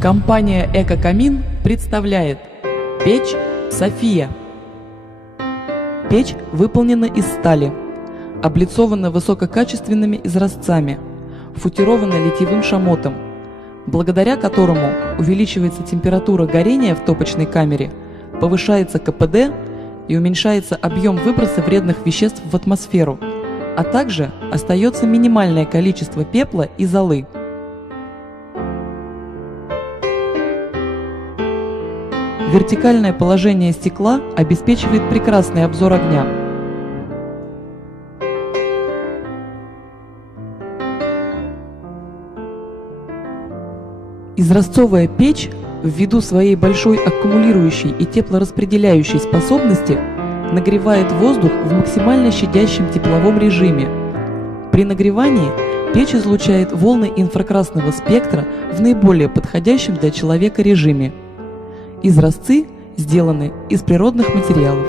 Компания «Эко-Камин» представляет печь «София». Печь выполнена из стали, облицована высококачественными изразцами, футирована литьевым шамотом, благодаря которому увеличивается температура горения в топочной камере, повышается КПД и уменьшается объем выброса вредных веществ в атмосферу, а также остается минимальное количество пепла и золы. Вертикальное положение стекла обеспечивает прекрасный обзор огня. Изразцовая печь, ввиду своей большой аккумулирующей и теплораспределяющей способности, нагревает воздух в максимально щадящем тепловом режиме. При нагревании печь излучает волны инфракрасного спектра в наиболее подходящем для человека режиме. Изразцы сделаны из природных материалов.